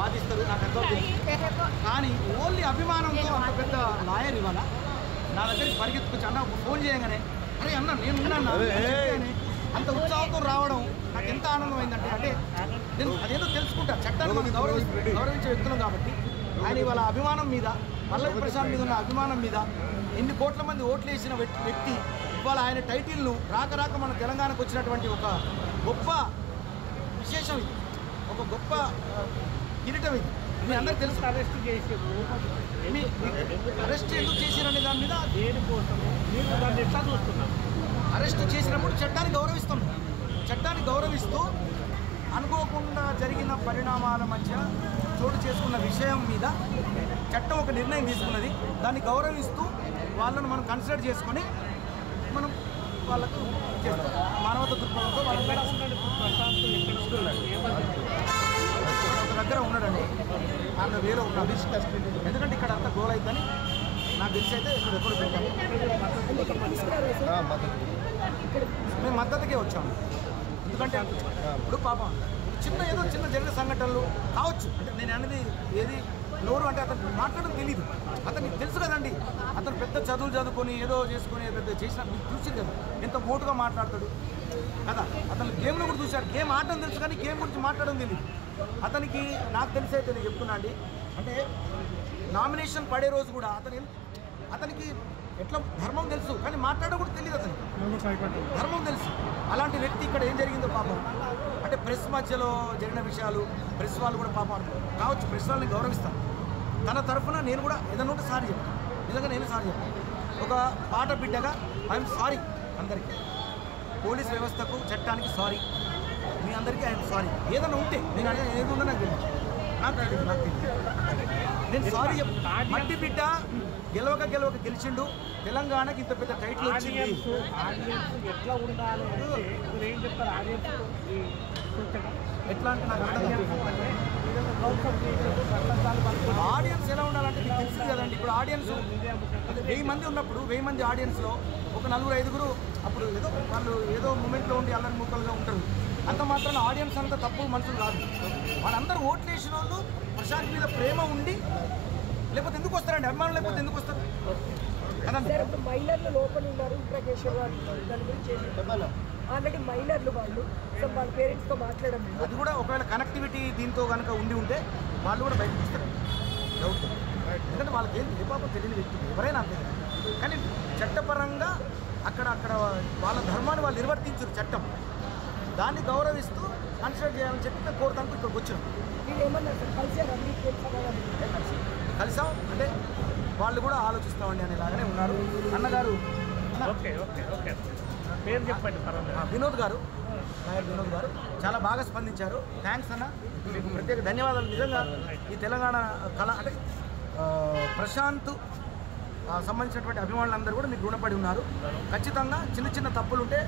వాదిస్తారు, నాకు ఎంతో తెలుసు. కానీ ఓన్లీ అభిమానంతో అంత పెద్ద లాయర్ ఇవాళ నా దగ్గరికి పరిగెత్తుకొచ్చి అన్న ఫోన్ చేయగానే అరే అన్న నేను ఉన్నాను అంత ఉత్సాహంతో రావడం నాకు ఎంత ఆనందం అయిందంటే, అంటే నేను అదేదో తెలుసుకుంటా, చట్టాన్ని మనం గౌరవించే వ్యక్తులం కాబట్టి ఆయన ఇవాళ అభిమానం మీద, పల్లవి ప్రశాంత్ మీద ఉన్న అభిమానం మీద ఎన్ని కోట్ల మంది ఓట్లు వేసిన వ్యక్తి ఇవాళ ఆయన టైటిల్ను రాక మన తెలంగాణకు వచ్చినటువంటి ఒక గొప్ప విశేషం ఇది, ఒక గొప్ప కిరీటం ఇది. మీ అందరికి తెలుసు. అరెస్ట్ ఎందుకు చేసిరనే దాని మీద అరెస్ట్ చేసినప్పుడు చట్టాన్ని గౌరవిస్తున్నాం. చట్టాన్ని గౌరవిస్తూ అనుకోకుండా జరిగిన పరిణామాల మధ్య చోటు చేసుకున్న విషయం మీద చట్టం ఒక నిర్ణయం తీసుకున్నది. దాన్ని గౌరవిస్తూ వాళ్ళను మనం కన్సిడర్ చేసుకొని మనం వాళ్ళకు చేస్తాం. మానవత దృక్పథంతో ఒక దగ్గర ఉన్నాడండి, ఆయన వేలో ఉన్న ఎందుకంటే ఇక్కడ అంతా గోల్ అవుతుందని నాకు తెలిసి అయితే ఇక్కడ ఎప్పుడు పెట్టాము. మేము మద్దతుకే వచ్చాము. ఎందుకంటే ఇప్పుడు పాపం చిన్న జరిగిన సంఘటనలు కావచ్చు. అంటే నేను అనేది ఏది నోరు అంటే అతను మాట్లాడడం తెలియదు. అతనికి తెలుసు కదండి, అతను పెద్ద చదువులు చదువుకొని ఏదో చేసుకొని పెద్ద చేసిన మీకు చూసింది కదా ఎంత మోటుగా మాట్లాడతాడు కదా. అతను గేమ్లో కూడా చూశాడు, గేమ్ ఆడడం తెలుసు కానీ గేమ్ గురించి మాట్లాడడం తెలియదు అతనికి. నాకు తెలిసి అయితే నేను చెప్తున్నా అండి, అంటే నామినేషన్ పడే రోజు కూడా అతనికి ఎట్లా ధర్మం తెలుసు కానీ మాట్లాడడం కూడా తెలియదు అతనికి, ధర్మం తెలుసు. అలాంటి వ్యక్తి ఇక్కడ ఏం జరిగిందో పాపం, అంటే ప్రెస్ మధ్యలో జరిగిన విషయాలు ప్రెస్ వాళ్ళు కూడా పాపం కావచ్చు, ప్రెస్ వాళ్ళని గౌరవిస్తాను. తన తరఫున నేను కూడా ఏదైనా ఉంటే సారీ చెప్తాను, నిజంగా నేను సారీ చెప్తాను. ఒక పాట బిడ్డగా ఐఎమ్ సారీ అందరికీ, పోలీస్ వ్యవస్థకు చట్టానికి సారీ, మీ అందరికీ ఐఎమ్ సారీ. ఏదైనా ఉంటే నేను అనేది ఏది ఉందో నాకు తెలియదు, నేను సారీ చెప్తాను. మట్టి బిడ్డ గెలవక గెలిచిండు, తెలంగాణకి ఇంత పెద్ద టైటిల్ వచ్చింది. ఎట్లా అంటే నాకు అర్థం ఆడియన్స్ ఎలా ఉండాలంటే మీకు తెలుసు కదండి. ఇప్పుడు ఆడియన్స్ 1000 మంది ఉన్నప్పుడు 1000 మంది ఆడియన్స్లో ఒక 4-5 అప్పుడు వాళ్ళు ఏదో మూమెంట్లో ఉండి అల్లరి ముక్కలుగా ఉంటారు. అంత మాత్రాన ఆడియన్స్ అంతా తప్పు మనుషులు కాదు. వాళ్ళందరూ ఓట్లు వేసిన వాళ్ళు ప్రశాంత్ మీద ప్రేమ ఉండి, లేకపోతే ఎందుకు వస్తారండి అభిమానులు, లేకపోతే ఎందుకు వస్తారు కదండి. మైనర్లు లోపల ఉన్నారు, ఇంట్రాగేషన్ వాళ్ళు దాని గురించి ఆల్రెడీ మైనర్లు వాళ్ళు వాళ్ళ పేరెంట్స్తో మాట్లాడడం, అది కూడా ఒకవేళ కనెక్టివిటీ దీంతో కనుక ఉంటే వాళ్ళు కూడా బయటకు వస్తారు డౌట్. ఎందుకంటే వాళ్ళకి ఏం పాపం తెలియని వ్యక్తులు ఎవరైనా అంతే. కానీ చట్టపరంగా అక్కడ వాళ్ళ ధర్మాన్ని వాళ్ళు నిర్వర్తించారు, చట్టం దాన్ని గౌరవిస్తూ కన్సిడర్ చేయాలని చెప్పి మేము కోరుతానికి ఇక్కడికి వచ్చినాం. కలిసాం అంటే వాళ్ళు కూడా ఆలోచిస్తామండి అనేలాగానే ఉన్నారు. అన్నగారు వినోద్ గారు, నాయక్ వినోద్ గారు చాలా బాగా స్పందించారు. థ్యాంక్స్ అన్న, మీకు ప్రత్యేక ధన్యవాదాలు. నిజంగా ఈ తెలంగాణ కళ అంటే ప్రశాంత్ సంబంధించినటువంటి అభిమానులందరూ కూడా మీకు రుణపడి ఉన్నారు. ఖచ్చితంగా చిన్న తప్పులుంటే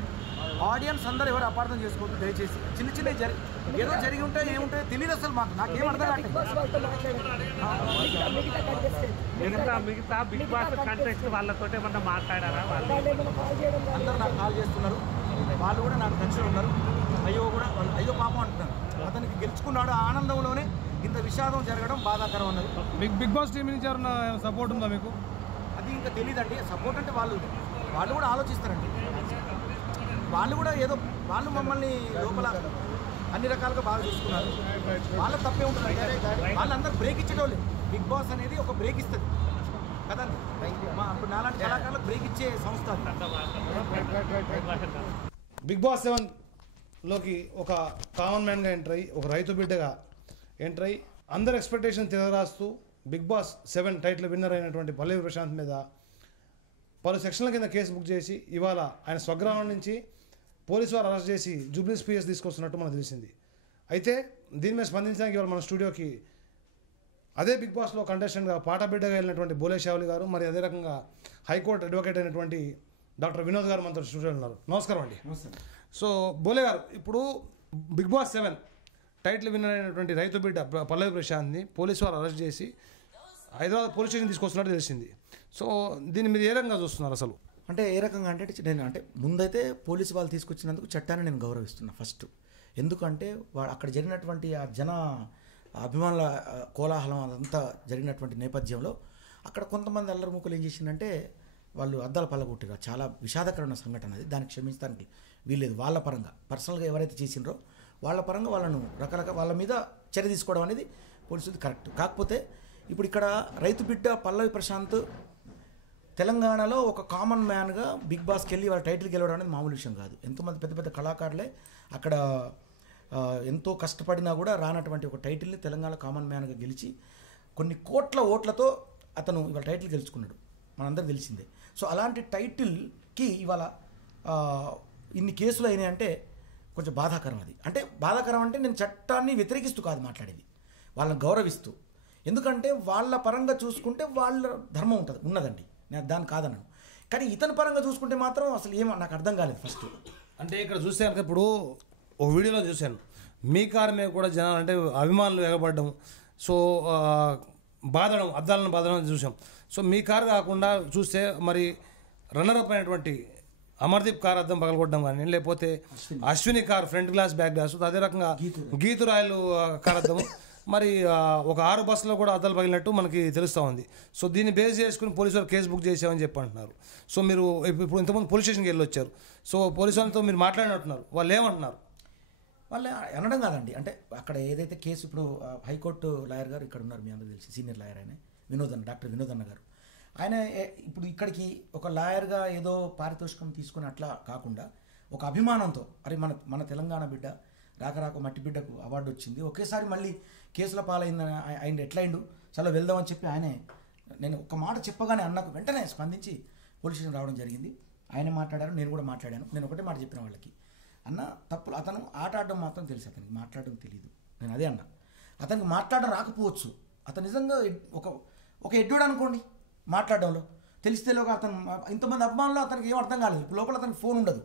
ఆడియన్స్ అందరూ ఎవరు అపార్థం చేసుకోవద్దు దయచేసి. చిన్న ఏదో జరిగి ఉంటే ఏముంటాయో తెలియదు అసలు నాకేం అర్థం కావట్లేదు. మిగతా బిగ్ బాస్ కంటెస్ట్ వాళ్ళతో ఏమన్నా మాట్లాడారా? అందరూ నాకు కాల్ చేస్తున్నారు, వాళ్ళు కూడా నాకు టచ్లో ఉన్నారు. అయ్యో పాపం అంటున్నారు. అతనికి గెలుచుకున్నాడు, ఆనందంలోనే ఇంత విషాదం జరగడం బాధాకరం అన్నది. బిగ్ బాస్ టీం నుంచి ఎవరైనా సపోర్ట్ ఉందా మీకు? అది ఇంకా తెలియదండి. సపోర్ట్ అంటే వాళ్ళు కూడా ఆలోచిస్తారండి. వాళ్ళు కూడా వాళ్ళు మమ్మల్ని లోపల అన్ని రకాలుగా బాగా చూసుకున్నారు. వాళ్ళ తప్పే ఉంటుంది. వాళ్ళందరూ బ్రేక్ ఇచ్చేటోళ్ళే. బిగ్ బాస్ అనేది ఒక బ్రేక్ ఇస్తుంది కదండి. ఇప్పుడు నాలాంటి కళాకారులకు బ్రేక్ ఇచ్చే సంస్థ. బిగ్ బాస్ 7లోకి ఒక కామన్ మ్యాన్గా ఎంటర్ అయ్యి, ఒక రైతు బిడ్డగా ఎంటర్ అయ్యి అందరు ఎక్స్పెక్టేషన్ తిరగరాస్తూ బిగ్ బాస్ 7 టైటిల్ విన్నర్ అయినటువంటి పల్లవి ప్రశాంత్ మీద పలు సెక్షన్ల కింద కేసు బుక్ చేసి ఇవాళ ఆయన స్వగ్రామం నుంచి పోలీసు వారు అరెస్ట్ చేసి జూబ్లీస్ PS తీసుకొస్తున్నట్టు మనకు తెలిసింది. అయితే దీని మీద స్పందించడానికి ఇవాళ మన స్టూడియోకి అదే బిగ్ బాస్లో కంటెస్టెంట్గా పాటబిడ్డగా వెళ్ళినటువంటి బోలే షావులి గారు, మరి అదే రకంగా హైకోర్టు అడ్వకేట్ అయినటువంటి డాక్టర్ వినోద్ గారు మనతో స్టూడియోలో ఉన్నారు. నమస్కారం అండి. సో బోలే గారు, ఇప్పుడు బిగ్ బాస్ 7 టైటిల్ విన్నర్ అయినటువంటి రైతు బిడ్డ పల్లవి ప్రశాంత్ని పోలీసు వారు అరెస్ట్ చేసి హైదరాబాద్ పోలీస్ స్టేషన్ తీసుకొస్తున్నట్టు తెలిసింది. సో దీన్ని మీరు ఏ రకంగా చూస్తున్నారు అసలు? అంటే ఏ రకంగా అంటే ముందైతే పోలీసు వాళ్ళు తీసుకొచ్చినందుకు చట్టాన్ని నేను గౌరవిస్తున్నా ఫస్ట్. ఎందుకంటే అక్కడ జరిగినటువంటి అభిమానుల కోలాహలం అదంతా జరిగినటువంటి నేపథ్యంలో అక్కడ కొంతమంది అల్లరిముక్కలు ఏం చేసిందంటే వాళ్ళు అద్దాల పల్లగొట్టిగా చాలా విషాదకరమైన సంఘటన అది. దానికి క్షమించడానికి వీల్లేదు. వాళ్ళ పరంగా పర్సనల్గా ఎవరైతే చేసినారో వాళ్ళ పరంగా వాళ్ళను రకరకాల వాళ్ళ మీద చర్య తీసుకోవడం అనేది పోలీసులది కరెక్ట్. కాకపోతే ఇప్పుడు ఇక్కడ రైతు బిడ్డ పల్లవి ప్రశాంత్ తెలంగాణలో ఒక కామన్ మ్యాన్గా బిగ్ బాస్కి వెళ్ళి వాళ్ళ టైటిల్ గెలవడం అనేది మామూలు విషయం కాదు. ఎంతోమంది పెద్ద పెద్ద కళాకారులే అక్కడ ఎంతో కష్టపడినా కూడా రానటువంటి ఒక టైటిల్ని తెలంగాణ కామన్ మ్యాన్గా గెలిచి కొన్ని కోట్ల ఓట్లతో అతను ఇవాళ టైటిల్ గెలుచుకున్నాడు, మనందరికీ తెలిసిందే. సో అలాంటి టైటిల్కి ఇవాళ ఇన్ని కేసులు అయినాయి అంటే కొంచెం బాధాకరం. అది అంటే బాధాకరం అంటే నేను చట్టాన్ని వ్యతిరేకిస్తూ కాదు మాట్లాడేది, వాళ్ళని గౌరవిస్తూ. ఎందుకంటే వాళ్ళ పరంగా చూసుకుంటే వాళ్ళ ధర్మం ఉన్నదండి, నేను దాన్ని కాదన్నాను. కానీ ఇతని పరంగా చూసుకుంటే మాత్రం అసలు ఏమో నాకు అర్థం కాలేదు ఫస్ట్. అంటే ఇక్కడ చూస్తే కనుక ఇప్పుడు ఒక వీడియోలో చూశాను, మీ కారు మీద కూడా జనాలు అంటే అభిమానులు ఎగబడడం, సో బాధడం, అద్దాలను బాధడం చూసాం. సో మీ కారు కాకుండా చూస్తే మరి రన్నరప్ అయినటువంటి అమర్దీప్ కార్ అద్దం పగలగొట్టడం కానీ, లేకపోతే Ashwini car front glass back glass, అదే రకంగా గీతురాయలు కార్ అద్దం, మరి ఒక 6 బస్సులో కూడా అద్దాలు పగిలినట్టు మనకి తెలుస్తూ ఉంది. సో దీన్ని బేస్ చేసుకుని పోలీసులు కేసు బుక్ చేసామని చెప్పి అంటున్నారు. సో మీరు ఇప్పుడు ఇంతకుముందు పోలీస్ స్టేషన్కి వెళ్ళి వచ్చారు, సో పోలీసు వాళ్ళతో మీరు మాట్లాడినట్టున్నారు, వాళ్ళు ఏమంటున్నారు? వాళ్ళు అనడం కాదండి, అంటే అక్కడ ఏదైతే కేసు ఇప్పుడు హైకోర్టు లాయర్ గారు ఇక్కడ ఉన్నారు, మీ అందరూ తెలిసి సీనియర్ లాయర్ ఆయన డాక్టర్ వినోద్ అన్న గారు. ఆయన ఇప్పుడు ఇక్కడికి ఒక లాయర్గా ఏదో పారితోషికం తీసుకుని అట్లా కాకుండా ఒక అభిమానంతో, అరే మన తెలంగాణ బిడ్డ రాక మట్టి బిడ్డకు అవార్డు వచ్చింది, ఒకేసారి మళ్ళీ కేసుల పాలైందని ఆయన ఎట్లయిండు, చాలా వెళ్దామని చెప్పి ఆయనే, నేను ఒక మాట చెప్పగానే అన్నకు వెంటనే స్పందించి పోలీస్ స్టేషన్ రావడం జరిగింది. ఆయన మాట్లాడారు, నేను కూడా మాట్లాడాను. నేను ఒకటే మాట చెప్పిన వాళ్ళకి, అన్న తప్పులు, అతను ఆట ఆడడం మాత్రం తెలుసు, అతనికి మాట్లాడడం తెలియదు. నేను అదే అన్నా, అతనికి మాట్లాడడం రాకపోవచ్చు, అతను నిజంగా ఒక ఎడ్డోడు అనుకోండి మాట్లాడడంలో, తెలిస్తేలోగా అతను ఇంతమంది అభిమానులు అతనికి ఏం అర్థం కాలేదు. ఇప్పుడు లోపల అతనికి ఫోన్ ఉండదు,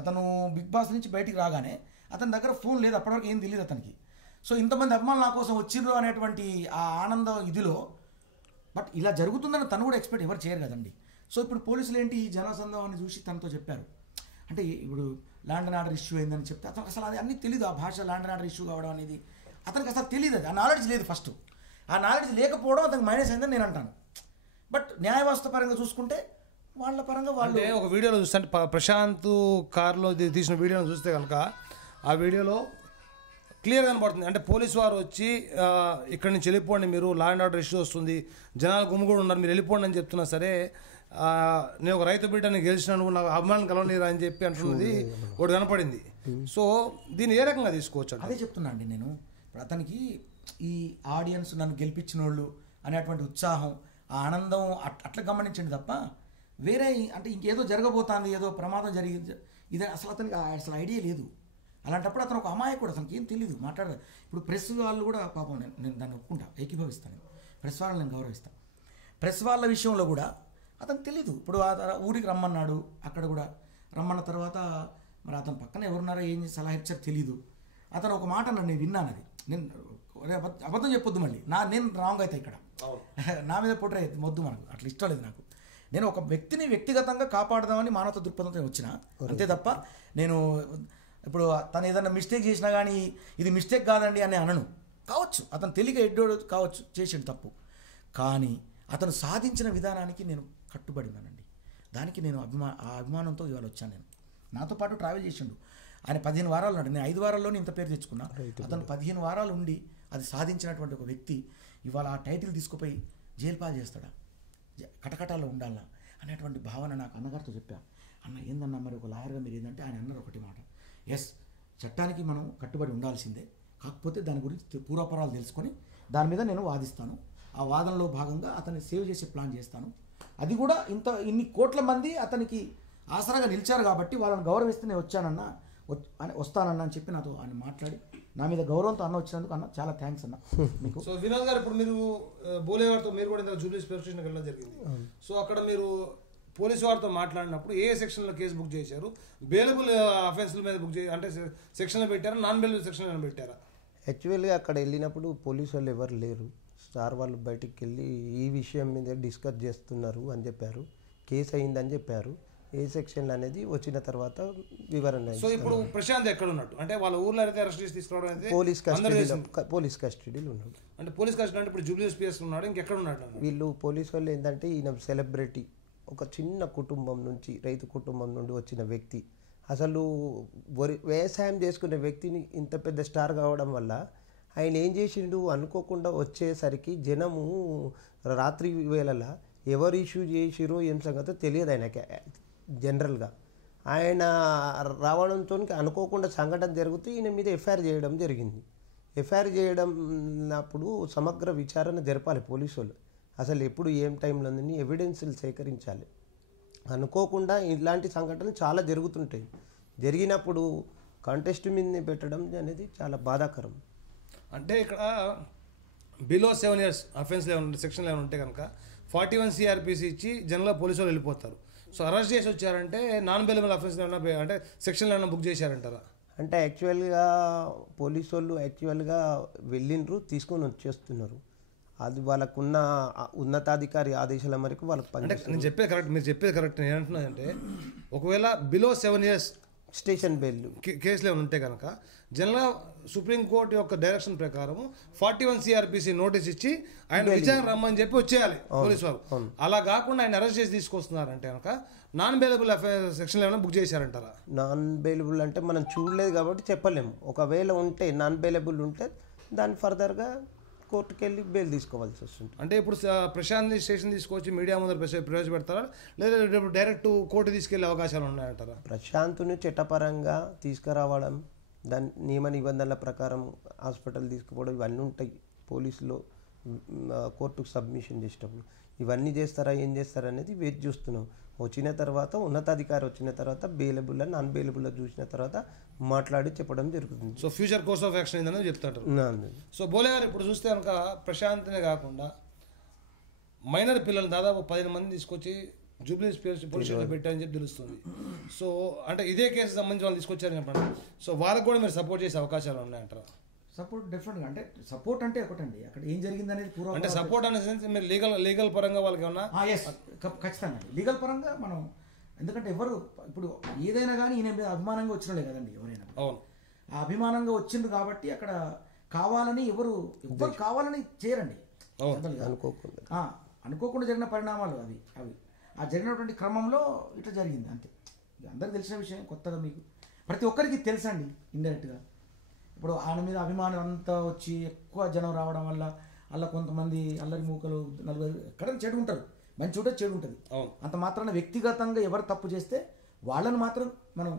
అతను బిగ్ బాస్ నుంచి బయటికి రాగానే అతని దగ్గర ఫోన్ లేదు, అప్పటివరకు ఏం తెలియదు అతనికి. సో ఇంతమంది అభిమానులు నా కోసం వచ్చిండ్రు అనేటువంటి ఆ ఆనందం ఇదిలో, బట్ ఇలా జరుగుతుందని తను కూడా ఎక్స్పెక్ట్ ఎవరు చేయరు కదండి. సో ఇప్పుడు పోలీసులు ఏంటి ఈ జనసందం అని చూసి తనతో చెప్పారు, అంటే ఇప్పుడు ల్యాండ్ అండ్ ఆర్డర్ ఇష్యూ అయిందని చెప్తే అతనికి అసలు అది అన్నీ తెలియదు, ఆ భాష ల్యాండ్ అండ్ ఆర్డర్ ఇష్యూ కావడం అనేది అతనికి అసలు తెలియదు, అది ఆ నాలెడ్జ్ లేదు. ఫస్ట్ ఆ నాలెడ్జ్ లేకపోవడం అతనికి మైనస్ అయిందని నేను అంటాను. బట్ న్యాయ వ్యవస్థ పరంగా చూసుకుంటే వాళ్ళ పరంగా వాళ్ళు ఒక వీడియోలో చూస్తే ప్రశాంత్ కార్లో తీసిన వీడియోని చూస్తే కనుక ఆ వీడియోలో క్లియర్ కనపడుతుంది, అంటే పోలీసు వారు వచ్చి ఇక్కడి నుంచి వెళ్ళిపోండి, మీరు లా అండ్ ఆర్డర్ ఇష్యూ వస్తుంది, జనాలు గుమ్ముగూడు ఉన్నారు, మీరు వెళ్ళిపోండి అని చెప్తున్నా సరే, నేను ఒక రైతు బిడ్డని గెలిచినాను, నాకు అభిమానం కలవలేరు అని చెప్పి అంటున్నది ఒకటి కనపడింది. సో దీన్ని ఏ రకంగా తీసుకోవచ్చు? అదే చెప్తున్నా అండి నేను. ఇప్పుడు అతనికి ఈ ఆడియన్స్ నన్ను గెలిపించిన వాళ్ళు అనేటువంటి ఉత్సాహం, ఆ ఆనందం అట్లా గమనించండి తప్ప వేరే అంటే ఇంకేదో జరగబోతుంది, ఏదో ప్రమాదం జరిగింది ఇదే అసలు అతనికి అసలు ఐడియా లేదు. అలాంటప్పుడు అతను ఒక అమాయకుడు, అతనికి ఏం తెలియదు, మాట్లాడదు. ఇప్పుడు ప్రెస్ వాళ్ళు కూడా పాపం, నేను దాన్ని ఒప్పుకుంటా, ఏకీభవిస్తాను, ప్రెస్ వాళ్ళని నేను గౌరవిస్తాను. ప్రెస్ వాళ్ళ విషయంలో కూడా అతనికి తెలీదు. ఇప్పుడు ఊరికి రమ్మన్నాడు, అక్కడ కూడా రమ్మన్న తర్వాత మరి అతని పక్కన ఎవరున్నారో ఏం సలహా ఇచ్చారో తెలీదు. అతను ఒక మాట అన్నాడు, నేను విన్నాను, అది నేను అబద్ధం చెప్పొద్దు మళ్ళీ, నేను రాంగ్ అయితే ఇక్కడ నా మీద పొట్రే మొద్దు, మనకు అట్లా ఇష్టం లేదు నాకు. నేను ఒక వ్యక్తిని వ్యక్తిగతంగా కాపాడదామని మానవత దృక్పథంతో వచ్చిన, అంతే తప్ప నేను ఇప్పుడు తను ఏదైనా మిస్టేక్ చేసినా కానీ ఇది మిస్టేక్ కాదండి అని అనను. కావచ్చు అతను తెలియక ఎడ్డోడు కావచ్చు, చేసాడు తప్పు, కానీ అతను సాధించిన విధానానికి నేను కట్టుబడి ఉన్నానండి. దానికి నేను ఆ అభిమానంతో ఇవాళ వచ్చాను. నేను నాతో పాటు ట్రావెల్ చేసిండు ఆయన 15 వారాలు ఉన్నాడు, నేను 5 వారాల్లోనే ఇంత పేరు తెచ్చుకున్నా. అతను 15 వారాలు ఉండి అది సాధించినటువంటి ఒక వ్యక్తి ఇవాళ ఆ టైటిల్ తీసుకుపోయి జైలు పాలు చేస్తాడా, కటకటాల్లో ఉండాలా అనేటువంటి భావన నాకు అన్నగారితో చెప్పా. అన్న ఏందన్నా మరి ఒక లాయర్గా మీరు ఏంటంటే ఆయన అన్నారు ఒకటి మాట, ఎస్ చట్టానికి మనం కట్టుబడి ఉండాల్సిందే, కాకపోతే దాని గురించి పూర్వపరాలు తెలుసుకొని దాని మీద నేను వాదిస్తాను, ఆ వాదనలో భాగంగా అతన్ని సేవ్ చేసే ప్లాన్ చేస్తాను. అది కూడా ఇన్ని కోట్ల మంది అతనికి ఆసరాగా నిలిచారు కాబట్టి వాళ్ళని గౌరవిస్తే నేను వస్తానన్నా అని చెప్పి నాతో ఆయన మాట్లాడి నా మీద గౌరవంతో అన్న వచ్చినందుకు అన్న చాలా థ్యాంక్స్ అన్న మీకు. సో వినోద్ గారు, ఇప్పుడు మీరు బోలేవారితో మీరు కూడా ఇంత జూబ్లీ పోలీస్ స్టేషన్కి వెళ్ళడం జరిగింది. సో అక్కడ మీరు పోలీసు వారితో మాట్లాడినప్పుడు ఏ సెక్షన్లో కేసు బుక్ చేశారు, బెయిలబుల్ అఫెన్స్ల మీద బుక్ చేసి అంటే సెక్షన్లో పెట్టారా, నాన్ బెయిలబుల్ సెక్షన్లో పెట్టారా? యాక్చువల్గా అక్కడ వెళ్ళినప్పుడు పోలీసు వాళ్ళు ఎవరు లేరు, సార్ వాళ్ళు బయటికి వెళ్ళి ఈ విషయం మీద డిస్కస్ చేస్తున్నారు అని చెప్పారు, కేసు అయిందని చెప్పారు. ఏ సెక్షన్లు అనేది వచ్చిన తర్వాత వివరణ సో ఇప్పుడు ప్రశాంత్ ఎక్కడ ఉన్నట్టు అంటే వాళ్ళ ఊర్లో అయితే అరెస్ట్ చేసి తీసుకురావడం అయితే పోలీస్ కస్టడీలో ఉన్నాడు. అంటే పోలీస్ కస్టడీ అంటే ఇప్పుడు జూబ్లీ పిఎస్ ఉన్నాడు, ఇంకెక్కడ ఉన్నాడు? వీళ్ళు పోలీసు వాళ్ళు ఏంటంటే ఈయన సెలబ్రిటీ, ఒక చిన్న కుటుంబం నుంచి, రైతు కుటుంబం నుండి వచ్చిన వ్యక్తి, అసలు వ్యవసాయం చేసుకునే వ్యక్తిని ఇంత పెద్ద స్టార్ కావడం వల్ల ఆయన ఏం చేసిండు అనుకోకుండా వచ్చేసరికి జనము రాత్రి వేళలా ఎవరు ఇష్యూ చేసిరో ఏం సంగతో తెలియదు ఆయనకి. జనరల్గా ఆయన రావడంతో అనుకోకుండా సంఘటన జరుగుతూ ఈయన మీద ఎఫ్ఐఆర్ చేయడం జరిగింది. ఎఫ్ఐఆర్ చేయడం అప్పుడు సమగ్ర విచారణ జరపాలి పోలీసు వాళ్ళు. అసలు ఎప్పుడు ఏం టైంలో ఎవిడెన్స్లు సేకరించాలి. అనుకోకుండా ఇలాంటి సంఘటనలు చాలా జరుగుతుంటాయి. జరిగినప్పుడు కాంటెస్ట్ మీద పెట్టడం అనేది చాలా బాధాకరం. అంటే ఇక్కడ బిలో 7 years అఫెన్స్ సెక్షన్లు ఏమైనా ఉంటే కనుక 41 CRPC ఇచ్చి జనరల్గా పోలీసు వాళ్ళు వెళ్ళిపోతారు. సో అరెస్ట్ చేసి వచ్చారంటే నాన్ బెయిలబుల్ అఫెన్స్ ఏమైనా అంటే సెక్షన్లు ఏమైనా బుక్ చేశారంటారా? అంటే యాక్చువల్గా పోలీసు వాళ్ళు వెళ్ళిండ్రు, తీసుకొని వచ్చేస్తున్నారు. అది వాళ్ళకున్న ఉన్నతాధికారి ఆదేశాల మేరకు వాళ్ళకి అంటే నేను చెప్పేది కరెక్ట్, మీరు చెప్పేది కరెక్ట్. నేను అంటున్నానంటే ఒకవేళ బిలో 7 years స్టేషన్ బెయిల్ కేసులు ఏమైనా ఉంటే కనుక జనరల్గా సుప్రీంకోర్టు యొక్క డైరెక్షన్ ప్రకారం 41 CRPC నోటీస్ ఇచ్చి ఆయన విచారణ రమ్మని చెప్పి వచ్చేయాలి పోలీసు వాళ్ళు. అలా కాకుండా ఆయన అరెస్ట్ చేసి తీసుకొస్తున్నారంటే కనుక నాన్ బెయిలబుల్ సెక్షన్లు ఏమైనా బుక్ చేశారంటారా? నాన్ బెయిలబుల్ అంటే మనం చూడలేదు కాబట్టి చెప్పలేము. ఒకవేళ ఉంటే నాన్ బెయిలబుల్ ఉంటే దాన్ని ఫర్దర్గా కోర్టుకు వెళ్ళి బెయిల్ తీసుకోవాల్సి వస్తుంది. అంటే ఇప్పుడు ప్రశాంత్ స్టేషన్ తీసుకొచ్చి మీడియా ముందర ప్రవేశపెడతారా లేదా డైరెక్ట్ కోర్టు తీసుకెళ్లే అవకాశాలు ఉన్నాయంటారా? ప్రశాంత్ని చట్టపరంగా తీసుకురావడం, దాని నియమ నిబంధనల ప్రకారం హాస్పిటల్ తీసుకుపోవడం ఇవన్నీ ఉంటాయి. పోలీసులో కోర్టుకు సబ్మిషన్ చేసేటప్పుడు ఇవన్నీ చేస్తారా ఏం చేస్తారా అనేది వేచి చూస్తున్నాం. వచ్చిన తర్వాత ఉన్నతాధికారి వచ్చిన తర్వాత బెయిలబుల్ నాన్ బెయిలబుల్ చూసిన తర్వాత మాట్లాడి చెప్పడం జరుగుతుంది. So future course of action ఏంటనేది చెప్తారు. సో బోలే గారు ఇప్పుడు చూస్తే కనుక ప్రశాంత్నే కాకుండా మైనర్ పిల్లలు దాదాపు 15 మంది తీసుకొచ్చి జూబ్లీ పోలీస్ స్టేషన్లో పెట్టారని చెప్పి తెలుస్తుంది. సో అంటే ఇదే కేసు సంబంధించి వాళ్ళు తీసుకొచ్చారని చెప్పండి. సో వాళ్ళకి కూడా మీరు సపోర్ట్ చేసే అవకాశాలు ఉన్నాయంటారా? సపోర్ట్ డెఫినెట్గా. అంటే సపోర్ట్ అంటే ఒకటండి, అక్కడ ఏం జరిగింది అనేది పూర్వం అంటే సపోర్ట్ అనే సెన్స్ మీరు లీగల్ పరంగా వాళ్ళకి ఏమన్నా? ఖచ్చితంగా లీగల్ పరంగా మనం, ఎందుకంటే ఎవరు ఇప్పుడు ఏదైనా కానీ ఈయన మీద అభిమానంగా వచ్చినలే కదండి ఎవరైనా. అవును, ఆ అభిమానంగా వచ్చింది కాబట్టి అక్కడ కావాలని ఎవరు కావాలని చేయరండి. అనుకోకుండా జరిగిన పరిణామాలు అవి ఆ జరిగినటువంటి క్రమంలో ఇట్లా జరిగింది అంతే. అందరికి తెలిసిన విషయం, కొత్తగా మీకు ప్రతి ఒక్కరికి తెలుసండి ఇండైరెక్ట్గా. ఇప్పుడు ఆయన మీద అభిమానం అంతా వచ్చి ఎక్కువ జనం రావడం వల్ల అలా కొంతమంది అల్లరి మూకలు 40 ఎక్కడైనా చెడు ఉంటారు, మంచి ఉంటే చెడు ఉంటుంది. అంత మాత్రాన వ్యక్తిగతంగా ఎవరు తప్పు చేస్తే వాళ్ళని మాత్రం మనం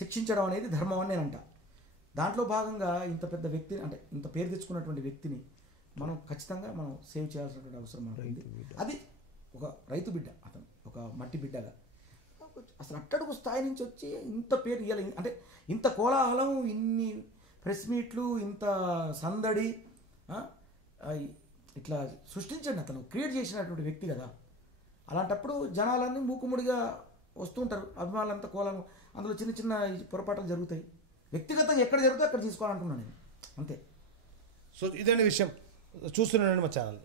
శిక్షించడం అనేది ధర్మం అని నేను అంట. దాంట్లో భాగంగా ఇంత పెద్ద వ్యక్తిని, అంటే ఇంత పేరు తెచ్చుకున్నటువంటి వ్యక్తిని మనం ఖచ్చితంగా మనం సేవ్ చేయాల్సినటువంటి అవసరం ఉంటుంది. అది ఒక రైతు బిడ్డ, అతను ఒక మట్టి బిడ్డగా అసలు అట్టడుగు స్థాయి నుంచి వచ్చి ఇంత పేరు ఇవ్వాలి. అంటే ఇంత కోలాహలం, ఇన్ని ప్రెస్ మీట్లు, ఇంత సందడి ఇట్లా సృష్టించండి. అతను క్రియేట్ చేసినటువంటి వ్యక్తి కదా. అలాంటప్పుడు జనాలన్నీ మూకుముడిగా వస్తుంటారు, అభిమానులంతా కోలాహలం. అందులో చిన్న చిన్న పొరపాట్లు జరుగుతాయి. వ్యక్తిగతంగా ఎక్కడ జరుగుతుందో అక్కడ తీసుకోవాలనుకున్నాను నేను అంతే. సో ఇదే విషయం చూస్తున్నాను మా ఛానల్.